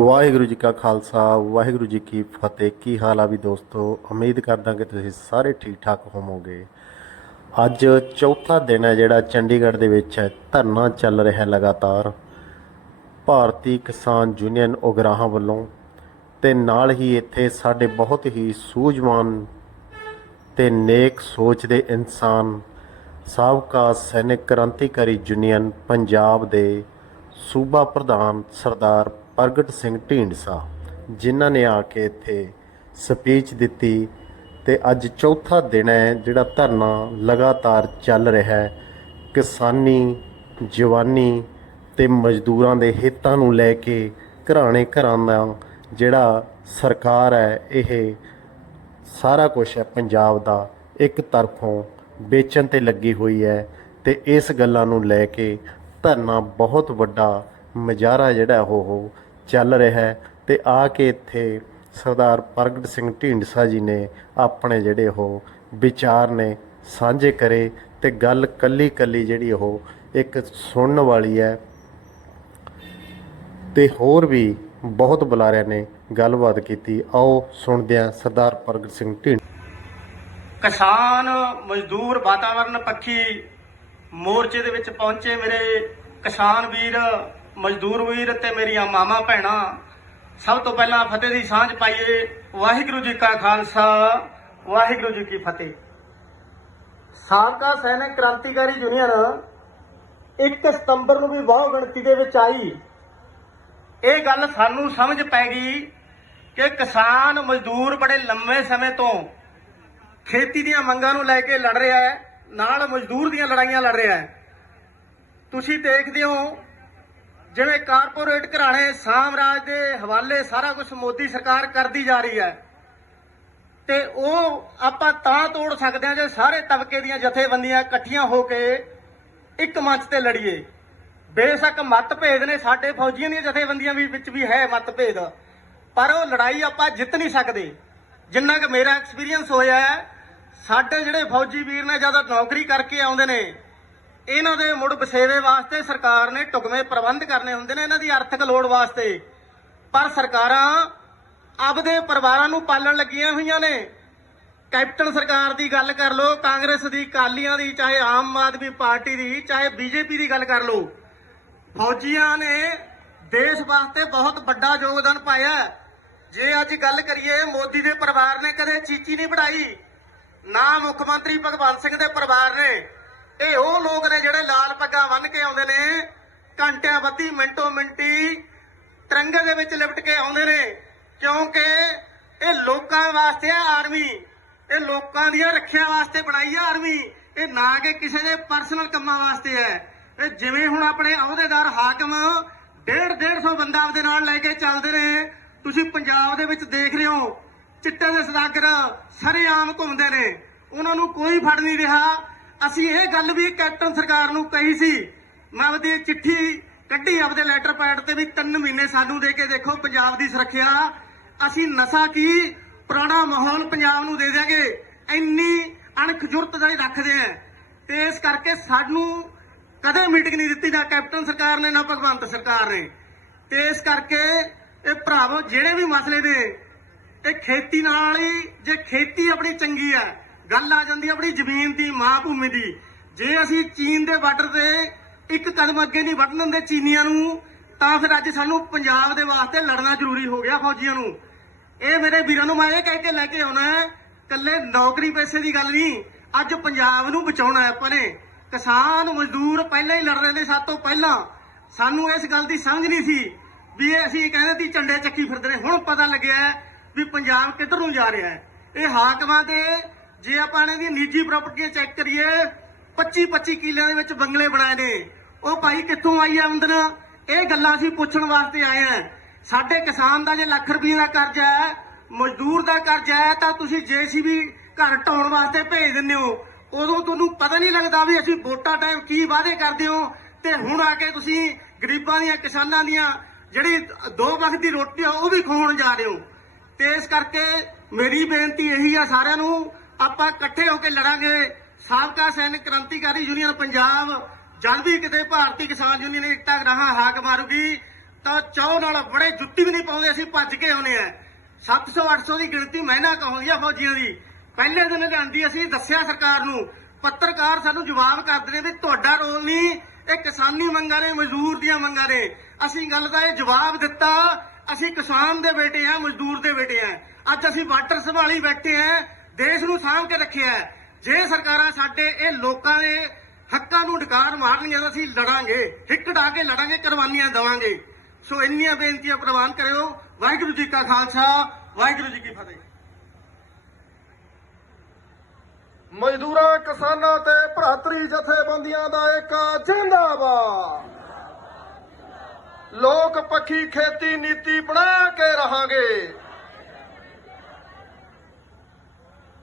ਵਾਹਿਗੁਰੂ ਜੀ ਕਾ ਖਾਲਸਾ, ਵਾਹਿਗੁਰੂ ਜੀ ਕੀ ਫਤਿਹ। ਕੀ ਹਾਲ ਆ ਵੀ ਦੋਸਤੋ? ਉਮੀਦ ਕਰਦਾ ਕਿ ਤੁਸੀਂ ਸਾਰੇ ਠੀਕ ਠਾਕ ਹੋਵੋਗੇ। ਅੱਜ ਚੌਥਾ ਦਿਨ ਹੈ ਜਿਹੜਾ ਚੰਡੀਗੜ੍ਹ ਦੇ ਵਿੱਚ ਹੈ। ਧਰਨਾ ਚੱਲ ਰਿਹਾ ਹੈ ਲਗਾਤਾਰ। ਭਾਰਤੀ ਕਿਸਾਨ ਯੂਨੀਅਨ ਉਗਰਾਹਾਂ ਵੱਲੋਂ ਤੇ ਨਾਲ ਹੀ ਇੱਥੇ ਸਾਡੇ ਬਹੁਤ ਹੀ ਸੂਝਵਾਨ ਤੇ ਨੇਕ ਸੋਚ ਦੇ ਇਨਸਾਨ, ਸਾਬਕਾ ਸੈਨਿਕ ਕ੍ਰਾਂਤੀਕਾਰੀ ਯੂਨੀਅਨ ਪੰਜਾਬ ਦੇ ਸੂਬਾ ਪ੍ਰਧਾਨ ਸਰਦਾਰ ਪ੍ਰਗਟ ਸਿੰਘ ਢੀਂਡਸਾ, ਜਿਨ੍ਹਾਂ ਨੇ ਆ ਕੇ ਇੱਥੇ ਸਪੀਚ ਦਿੱਤੀ ਤੇ ਅੱਜ ਚੌਥਾ ਦਿਨ ਹੈ ਜਿਹੜਾ ਧਰਨਾ ਲਗਾਤਾਰ ਚੱਲ ਰਿਹਾ ਹੈ। ਕਿਸਾਨੀ, ਜਵਾਨੀ ਤੇ ਮਜ਼ਦੂਰਾਂ ਦੇ ਹਿੱਤਾਂ ਨੂੰ ਲੈ ਕੇ ਘਰਾਣੇ ਘਰਾਂ ਦਾ ਜਿਹੜਾ ਸਰਕਾਰ ਹੈ, ਇਹ ਸਾਰਾ ਕੁਝ ਹੈ, ਪੰਜਾਬ ਦਾ ਇੱਕ ਤਰਫੋਂ ਵੇਚਣ ਤੇ ਲੱਗੀ ਹੋਈ ਹੈ ਤੇ ਇਸ ਗੱਲਾਂ ਨੂੰ ਲੈ ਕੇ ਧਰਨਾ ਬਹੁਤ ਵੱਡਾ ਮਜਾਰਾ ਜਿਹੜਾ ਉਹ ਉਹ ਚੱਲ ਰਿਹਾ ਹੈ ਤੇ ਆ ਕੇ ਇੱਥੇ ਸਰਦਾਰ ਪ੍ਰਗਟ ਸਿੰਘ ਢੀਂਡਸਾ ਜੀ ਨੇ ਆਪਣੇ ਜਿਹੜੇ ਉਹ ਵਿਚਾਰ ਨੇ ਸਾਂਝੇ ਕਰੇ ਤੇ ਗੱਲ ਕੱਲੀ ਕੱਲੀ ਜਿਹੜੀ ਉਹ ਇੱਕ ਸੁਣਨ ਵਾਲੀ ਹੈ ਤੇ ਹੋਰ ਵੀ ਬਹੁਤ ਬੁਲਾਰਿਆਂ ਨੇ ਗੱਲਬਾਤ ਕੀਤੀ। ਆਓ ਸੁਣਦੇ ਹਾਂ ਸਰਦਾਰ ਪ੍ਰਗਟ ਸਿੰਘ ਢੀਂਡ ਕਿਸਾਨ, ਮਜ਼ਦੂਰ ਵਾਤਾਵਰਣ ਪੱਖੀ ਮੋਰਚੇ ਦੇ ਵਿੱਚ ਪਹੁੰਚੇ ਮੇਰੇ ਕਿਸਾਨ ਵੀਰ। ਮਜ਼ਦੂਰ ਵੀਰ ਤੇ ਮੇਰੀਆਂ ਮਾਮਾ ਭੈਣਾਂ, ਸਭ ਤੋਂ ਪਹਿਲਾਂ ਫਤਿਹ ਦੀ ਸਾਂਝ ਪਾਈਏ। ਵਾਹਿਗੁਰੂ ਜੀ ਕਾ ਖਾਲਸਾ, ਵਾਹਿਗੁਰੂ ਜੀ ਕੀ ਫਤਿਹ। ਸਾਬਕਾ ਸੈਨਿਕ ਕ੍ਰਾਂਤੀਕਾਰੀ ਯੂਨੀਅਨ 1 ਸਤੰਬਰ ਨੂੰ ਵੀ ਬਹੁ ਗਿਣਤੀ ਦੇ ਵਿੱਚ ਆਈ। ਇਹ ਗੱਲ ਸਾਨੂੰ ਸਮਝ ਪੈ ਗਈ ਕਿ ਕਿਸਾਨ ਮਜ਼ਦੂਰ ਬੜੇ ਲੰਮੇ ਸਮੇਂ ਤੋਂ ਖੇਤੀ ਦੀਆਂ ਮੰਗਾਂ ਨੂੰ ਲੈ ਕੇ ਲੜ ਰਿਹਾ ਹੈ, ਨਾਲ ਮਜ਼ਦੂਰ ਦੀਆਂ ਲੜਾਈਆਂ ਲੜ ਰਿਹਾ ਹੈ। ਤੁਸੀਂ ਦੇਖਦੇ ਹੋ ਜਿਵੇਂ ਕਾਰਪੋਰੇਟ ਘਰਾਣੇ ਸਾਮਰਾਜ ਦੇ ਹਵਾਲੇ ਸਾਰਾ ਕੁਝ ਮੋਦੀ ਸਰਕਾਰ ਕਰਦੀ ਜਾ ਰਹੀ ਹੈ, ਤੇ ਉਹ ਆਪਾਂ ਤਾਂ ਤੋੜ ਸਕਦੇ ਹਾਂ ਜੇ ਸਾਰੇ ਤਬਕੇ ਦੀਆਂ ਜਥੇਬੰਦੀਆਂ ਇਕੱਠੀਆਂ ਹੋ ਕੇ ਇੱਕ ਮੰਚ ਤੇ ਲੜੀਏ। ਬੇਸ਼ੱਕ ਮਤਭੇਦ ਨੇ ਸਾਡੇ ਫੌਜੀਆਂ ਦੀਆਂ ਜਥੇਬੰਦੀਆਂ ਵੀ ਵਿੱਚ ਵੀ ਹੈ ਮਤਭੇਦ, ਪਰ ਉਹ ਲੜਾਈ ਆਪਾਂ ਜਿੱਤ ਨਹੀਂ ਸਕਦੇ। ਜਿੰਨਾ ਕਿ ਮੇਰਾ ਐਕਸਪੀਰੀਅੰਸ ਹੋਇਆ ਹੈ, ਸਾਡੇ ਜਿਹੜੇ ਫੌਜੀ ਵੀਰ ਨੇ ਜਦੋਂ ਨੌਕਰੀ ਕਰਕੇ ਆਉਂਦੇ ਨੇ ਇਹਨਾਂ ਦੇ ਮੁੜ ਬਸੇਵੇ ਵਾਸਤੇ ਸਰਕਾਰ ਨੇ ਟੁਕਵੇਂ ਪ੍ਰਬੰਧ ਕਰਨੇ ਹੁੰਦੇ ਨੇ ਇਹਨਾਂ ਦੀ ਆਰਥਿਕ ਲੋੜ ਵਾਸਤੇ। ਪਰ ਸਰਕਾਰਾਂ ਆਪਦੇ ਪਰਿਵਾਰਾਂ ਨੂੰ ਪਾਲਣ ਲੱਗੀਆਂ ਹੋਈਆਂ ਨੇ। ਕੈਪਟਨ ਸਰਕਾਰ ਦੀ ਗੱਲ ਕਰ ਲਓ, ਕਾਂਗਰਸ ਦੀ ਕਾਲੀਆਂ ਦੀ, ਚਾਹੇ ਆਮ ਆਦਮੀ ਪਾਰਟੀ ਦੀ, ਚਾਹੇ ਬੀਜੇਪੀ ਦੀ ਗੱਲ ਕਰ ਲਓ। ਫੌਜੀਆਂ ਨੇ ਦੇਸ਼ ਵਾਸਤੇ ਬਹੁਤ ਵੱਡਾ ਯੋਗਦਾਨ ਪਾਇਆ ਜੇ ਅੱਜ ਗੱਲ ਕਰੀਏ, ਮੋਦੀ ਦੇ ਪਰਿਵਾਰ ਨੇ ਕਦੇ ਚੀਚੀ ਨਹੀਂ ਪੜਾਈ ਨਾ ਮੁੱਖ ਮੰਤਰੀ ਭਗਵੰਤ ਸਿੰਘ ਦੇ ਪਰਿਵਾਰ ਨੇ। ਇਹ ਉਹ ਲੋਕ ਨੇ ਜਿਹੜੇ ਲਾਲ ਪੱਗਾਂ ਬੰਨ੍ਹ ਕੇ ਆਉਂਦੇ ਨੇ, ਘੰਟਿਆਂ ਬੱਧੀ, ਮਿੰਟੋ ਮਿੰਟੀ ਤਿਰੰਗੇ ਦੇ ਵਿੱਚ ਲਿਪਟ ਕੇ ਆਉਂਦੇ ਨੇ, ਕਿਉਂਕਿ ਇਹ ਲੋਕਾਂ ਵਾਸਤੇ ਆ ਆਰਮੀ, ਇਹ ਲੋਕਾਂ ਦੀਆਂ ਰੱਖਿਆ ਵਾਸਤੇ ਬਣਾਈ ਆ ਆਰਮੀ, ਇਹ ਨਾ ਕਿ ਕਿਸੇ ਦੇ ਪਰਸਨਲ ਕੰਮਾਂ ਵਾਸਤੇ ਹੈ। ਇਹ ਜਿਵੇਂ ਹੁਣ ਆਪਣੇ ਅਹੁਦੇਦਾਰ ਹਾਕਮ ਡੇਢ ਡੇਢ ਸੌ ਬੰਦਾ ਆਪਦੇ ਨਾਲ ਲੈ ਕੇ ਚੱਲਦੇ ਨੇ, ਤੁਸੀਂ ਪੰਜਾਬ ਦੇ ਵਿੱਚ ਦੇਖ ਰਹੇ ਹੋ, ਚਿੱਟੇ ਦੇ ਸਦਾਗਰ ਸਰੇਆਮ ਘੁੰਮਦੇ ਨੇ, ਉਹਨਾਂ ਨੂੰ ਕੋਈ ਫੜ ਨਹੀਂ ਰਿਹਾ। ਅਸੀਂ ਇਹ ਗੱਲ ਵੀ ਕੈਪਟਨ ਸਰਕਾਰ ਨੂੰ ਕਹੀ ਸੀ, ਮੈਂ ਆਪਦੀ ਚਿੱਠੀ ਕੱਢੀ ਆਪਦੇ ਲੈਟਰ ਪੈਡ ਤੇ ਵੀ 3 ਮਹੀਨੇ ਸਾਨੂੰ ਦੇ ਕੇ ਦੇਖੋ ਪੰਜਾਬ ਦੀ ਸੁਰੱਖਿਆ। ਅਸੀਂ ਨਸ਼ਾ ਕੀ ਪੁਰਾਣਾ ਮਾਹੌਲ ਪੰਜਾਬ ਨੂੰ ਦੇ ਦਿਆਂਗੇ, ਇੰਨੀ ਅਣਖਜੁਰਤ ਜਿਹੜੀ ਰੱਖਦੇ ਆ। ਤੇ ਇਸ ਕਰਕੇ ਸਾਨੂੰ ਕਦੇ ਮੀਟਿੰਗ ਨਹੀਂ ਦਿੱਤੀ, ਨਾ ਕੈਪਟਨ ਸਰਕਾਰ ਨੇ, ਨਾ ਭਗਵੰਤ ਸਰਕਾਰ ਨੇ। ਤੇ ਇਸ ਕਰਕੇ ਇਹ ਭਰਾਵੋ, ਜਿਹੜੇ ਵੀ ਮਸਲੇ ਦੇ ਇਹ ਖੇਤੀ ਨਾਲ ਹੀ, ਜੇ ਖੇਤੀ ਆਪਣੀ ਚੰਗੀ ਹੈ ਗੱਲ ਆ ਜਾਂਦੀ ਆਪਣੀ ਜ਼ਮੀਨ ਦੀ, ਮਾਂ ਭੂਮੀ ਦੀ। ਜੇ ਅਸੀਂ ਚੀਨ ਦੇ ਬਾਰਡਰ ਤੇ ਇੱਕ ਕਦਮ ਅੱਗੇ ਨਹੀਂ ਵਧਣ ਦਿੰਦੇ ਚੀਨੀਆਂ ਨੂੰ, ਤਾਂ ਫਿਰ ਅੱਜ ਸਾਨੂੰ ਪੰਜਾਬ ਦੇ ਵਾਸਤੇ ਲੜਨਾ ਜ਼ਰੂਰੀ ਹੋ ਗਿਆ ਫੌਜੀਆਂ ਨੂੰ। ਇਹ ਮੇਰੇ ਵੀਰਾਂ ਨੂੰ ਮੈਂ ਇਹ ਕਹਿ ਕੇ ਲੈ ਕੇ ਆਉਣਾ ਹੈ ਕੱਲੇ ਨੌਕਰੀ ਪੈਸੇ ਦੀ ਗੱਲ ਨਹੀਂ, ਅੱਜ ਪੰਜਾਬ ਨੂੰ ਬਚਾਉਣਾ ਹੈ ਆਪਾਂ ਨੇ। ਕਿਸਾਨ, ਮਜ਼ਦੂਰ ਪਹਿਲਾਂ ਹੀ ਲੜ ਰਹੇ ਨੇ ਸਾਤੋਂ ਪਹਿਲਾਂ। ਸਾਨੂੰ ਇਸ ਗੱਲ ਦੀ ਸਮਝ ਨਹੀਂ ਸੀ ਵੀ ਇਹ ਅਸੀਂ ਕਹਿੰਦੇ ਸੀ ਝੰਡੇ ਚੱਕੀ ਫਿਰਦੇ ਨੇ। ਹੁਣ ਪਤਾ ਲੱਗਿਆ ਵੀ ਪੰਜਾਬ ਕਿੱਧਰ ਨੂੰ ਜਾ ਰਿਹਾ ਹੈ। ਇਹ ਹਾਕਮਾਂ ਦੇ ਜੇ ਆਪਾਂ ਇਹਨਾਂ ਦੀ ਨਿੱਜੀ ਪ੍ਰਾਪਰਟੀਆਂ ਚੈੱਕ ਕਰੀਏ 25 25 ਕਿੱਲਿਆਂ ਦੇ ਵਿੱਚ ਬੰਗਲੇ ਬਣਾਏ ਨੇ। ਉਹ ਭਾਈ ਕਿੱਥੋਂ ਆਈ ਆਮਦਨ? ਇਹ ਗੱਲਾਂ ਅਸੀਂ ਪੁੱਛਣ ਵਾਸਤੇ ਆਏ ਆ। ਸਾਡੇ ਕਿਸਾਨ ਦਾ ਜੇ ਲੱਖ ਰੁਪਏ ਦਾ ਕਰਜ਼ਾ ਹੈ, ਮਜ਼ਦੂਰ ਦਾ ਕਰਜ਼ਾ ਹੈ, ਤਾਂ ਤੁਸੀਂ ਜੀਸੀਬੀ ਘਰ ਢਾਉਣ ਵਾਸਤੇ ਭੇਜ ਦਿੰਦੇ ਹੋ। ਉਦੋਂ ਤੁਹਾਨੂੰ ਪਤਾ ਨਹੀਂ ਲੱਗਦਾ ਵੀ ਅਸੀਂ ਵੋਟਾਂ ਟਾਈਮ ਕੀ ਵਾਅਦੇ ਕਰਦੇ ਹੋ। ਤੇ ਹੁਣ ਆ ਕੇ ਤੁਸੀਂ ਗਰੀਬਾਂ ਦੀਆਂ, ਕਿਸਾਨਾਂ ਦੀਆਂ ਜਿਹੜੀ ਦੋ ਵਕਤ ਦੀ ਰੋਟੀ ਆ, ਉਹ ਵੀ ਖਵਾਉਣ ਜਾ ਰਹੇ ਹੋ। ਤੇ ਇਸ ਕਰਕੇ ਮੇਰੀ ਬੇਨਤੀ ਇਹੀ ਆ ਸਾਰਿਆਂ ਨੂੰ ਆਪਾਂ ਇਕੱਠੇ ਹੋ ਕੇ ਲੜਾਂਗੇ। ਸਾਬਕਾ ਸੈਨਿਕ ਕ੍ਰਾਂਤੀਕਾਰੀ ਯੂਨੀਅਨ ਪੰਜਾਬ, ਜਦ ਵੀ ਕਿਤੇ ਭਾਰਤੀ ਕਿਸਾਨ ਯੂਨੀਅਨ ਏਕਤਾ ਗ੍ਰਾਹਾਂ ਹਾਕ ਮਾਰੂਗੀ, ਤਾਂ ਚਾਹ ਨਾਲ ਬੜੇ ਜੁੱਤੀ ਵੀ ਨਹੀਂ ਪਾਉਂਦੇ, ਅਸੀਂ ਭੱਜ ਕੇ ਆਉਨੇ ਆ 700 800 ਦੀ ਗਿਣਤੀ ਮਹਿਨਾ ਕਹਾਉਂਦੀ ਆ ਫੌਜੀਆਂ ਦੀ। ਪਹਿਲੇ ਦਿਨ ਜਾਂਦੀ ਅਸੀਂ, ਦੱਸਿਆ ਸਰਕਾਰ ਨੂੰ, ਪੱਤਰਕਾਰ ਸਾਨੂੰ ਜਵਾਬ ਕਰਦੇ ਨੇ ਵੀ ਤੁਹਾਡਾ ਰੋਲ ਨਹੀਂ, ਇਹ ਕਿਸਾਨੀ ਮੰਗਾਂ ਨੇ, ਮਜ਼ਦੂਰ ਦੀਆਂ ਮੰਗਾਂ ਨੇ। ਅਸੀਂ ਗੱਲ ਦਾ ਇਹ ਜਵਾਬ ਦਿੱਤਾ, ਅਸੀਂ ਕਿਸਾਨ ਦੇ ਬੇਟੇ ਆ ਮਜ਼ਦੂਰ ਦੇ ਬੇਟੇ ਆ ਅੱਜ ਅਸੀਂ ਵਾਟਰ ਸੰਭਾਲੀ ਬੈਠੇ ਆ ਦੇਸ਼ ਨੂੰ ਸਾਂਭ ਕੇ ਰੱਖਿਆ ਜੇ ਸਰਕਾਰਾਂ ਸਾਡੇ ਇਹ ਲੋਕਾਂ ਦੇ ਹੱਕਾਂ ਨੂੰ ਢਕਾਰ ਮਾਰਨਗੀਆਂ ਤਾਂ ਅਸੀਂ ਲੜਾਂਗੇ, ਹਿੱਕ ਢਾ ਕੇ ਲੜਾਂਗੇ, ਕੁਰਬਾਨੀਆਂ ਦੇਵਾਂਗੇ। ਸੋ ਇੰਨੀਆਂ ਬੇਨਤੀਆਂ ਪ੍ਰਵਾਨ ਕਰਿਓ। ਵਾਹਿਗੁਰੂ ਜੀ ਕਾ ਖਾਲਸਾ, ਵਾਹਿਗੁਰੂ ਜੀ ਕੀ ਫਤਿਹ। ਮਜ਼ਦੂਰਾਂ, ਕਿਸਾਨਾਂ ਤੇ ਭਰਾਤਰੀ ਜਥੇਬੰਦੀਆਂ ਦਾ ਇੱਕ ਜਿੰਦਾਬਾਦ। ਲੋਕ ਪੱਖੀ ਖੇਤੀ ਨੀਤੀ ਬਣਾ ਕੇ ਰਹਾਂਗੇ।